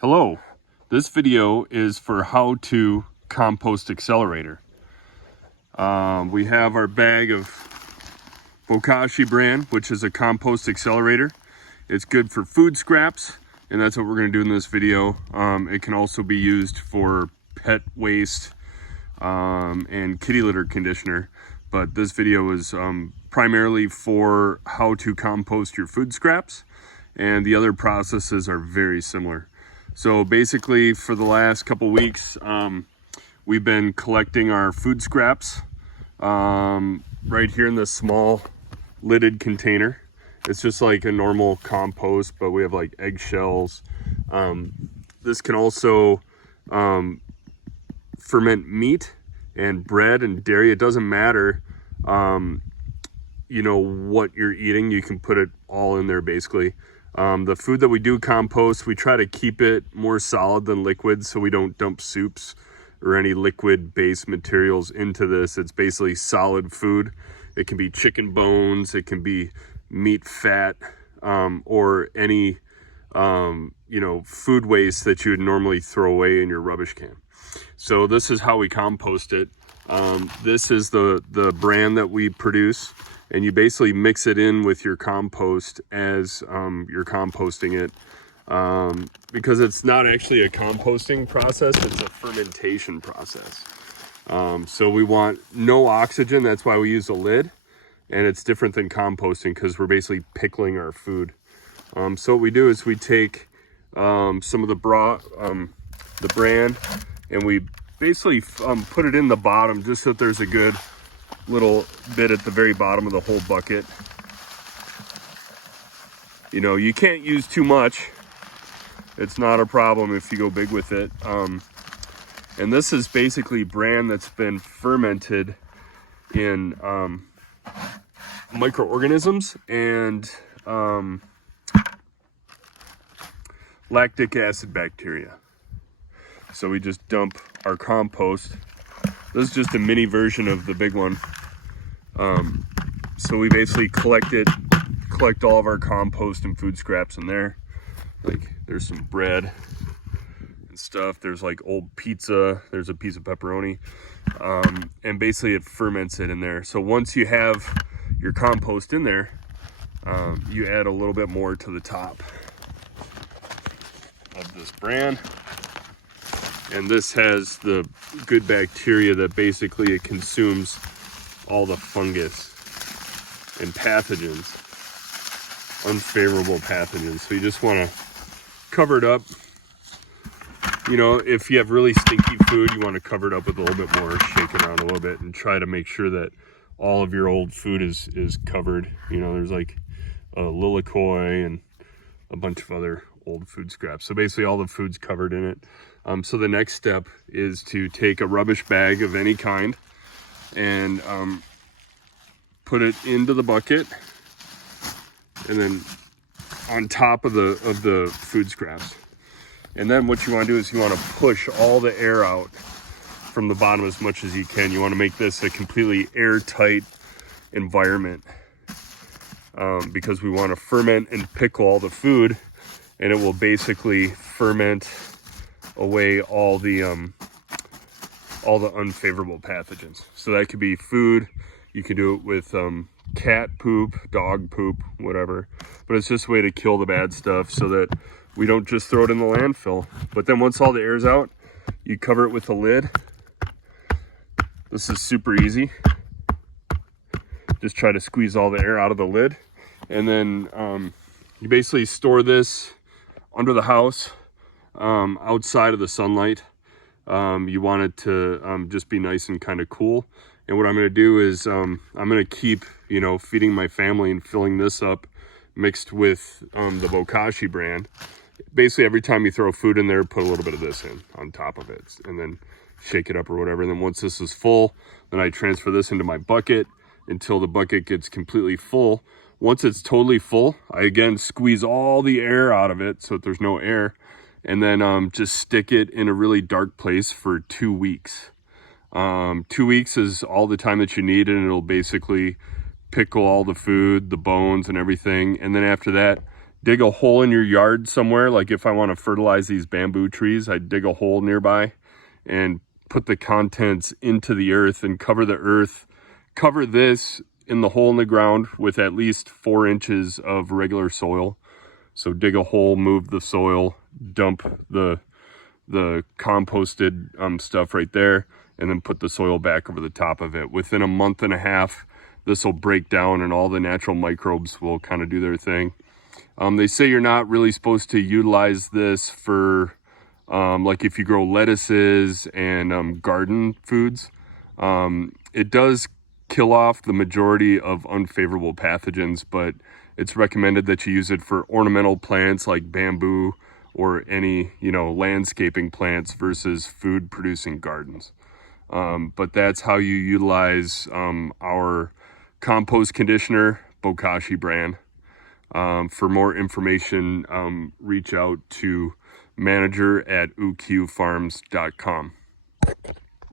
Hello, this video is for how to compost accelerator. We have our bag of Bokashi Bran, which is a compost accelerator. It's good for food scraps, and that's what we're going to do in this video. It can also be used for pet waste and kitty litter conditioner, but this video is primarily for how to compost your food scraps, and the other processes are very similar. So basically, for the last couple weeks, we've been collecting our food scraps right here in this small lidded container. It's just like a normal compost, but we have like eggshells. This can also ferment meat and bread and dairy. It doesn't matter, you know, what you're eating. You can put it all in there basically. The food that we do compost, we try to keep it more solid than liquid, so we don't dump soups or any liquid based materials into this. It's basically solid food. It can be chicken bones, it can be meat fat, or any you know, food waste that you would normally throw away in your rubbish can. So this is how we compost it. This is the brand that we produce, and you basically mix it in with your compost as you're composting it, because it's not actually a composting process, it's a fermentation process. So we want no oxygen, that's why we use a lid, and it's different than composting because we're basically pickling our food. So what we do is we take some of the bran, and we basically put it in the bottom just so that there's a good little bit at the very bottom of the whole bucket. You know, you can't use too much. It's not a problem if you go big with it. And this is basically bran that's been fermented in microorganisms and lactic acid bacteria. So we just dump our compost. This is just a mini version of the big one. So we basically collect all of our compost and food scraps in there. Like there's some bread and stuff. There's like old pizza. There's a piece of pepperoni. And basically it ferments it in there. So once you have your compost in there, you add a little bit more to the top of this bran. And this has the good bacteria that basically it consumes all the fungus and pathogens, unfavorable pathogens. So you just want to cover it up. You know, if you have really stinky food, you want to cover it up with a little bit more, shake it around a little bit, and try to make sure that all of your old food is covered. You know, there's like lilikoi and a bunch of other old food scraps. So basically all the food's covered in it. So the next step is to take a rubbish bag of any kind and put it into the bucket, and then on top of the food scraps. And then what you want to do is you want to push all the air out from the bottom as much as you can. You want to make this a completely airtight environment, because we want to ferment and pickle all the food, and it will basically ferment away all the unfavorable pathogens. So that could be food. You can do it with cat poop, dog poop, whatever. But it's just a way to kill the bad stuff so that we don't just throw it in the landfill. But then once all the air's out, you cover it with a lid. This is super easy. Just try to squeeze all the air out of the lid. And then you basically store this under the house, outside of the sunlight. You want it to just be nice and kind of cool. And what I'm going to do is I'm going to keep, you know, feeding my family and filling this up mixed with the Bokashi brand. Basically every time you throw food in there, put a little bit of this in on top of it, and then shake it up or whatever. And then once this is full, then I transfer this into my bucket until the bucket gets completely full. Once it's totally full, I again squeeze all the air out of it so that there's no air, and then just stick it in a really dark place for 2 weeks. 2 weeks is all the time that you need, and it'll basically pickle all the food, the bones and everything. And then after that, dig a hole in your yard somewhere. Like if I want to fertilize these bamboo trees, I dig a hole nearby and put the contents into the earth and cover the earth. Cover this in the hole in the ground with at least 4 inches of regular soil. So dig a hole, move the soil, dump the composted stuff right there, and then put the soil back over the top of it. Within a month and a half, this will break down and all the natural microbes will kind of do their thing. They say you're not really supposed to utilize this for like if you grow lettuces and garden foods. It does kill off the majority of unfavorable pathogens, but it's recommended that you use it for ornamental plants like bamboo or any, landscaping plants versus food producing gardens. But that's how you utilize our compost conditioner, Bokashi Bran. For more information, reach out to manager@uqfarms.com.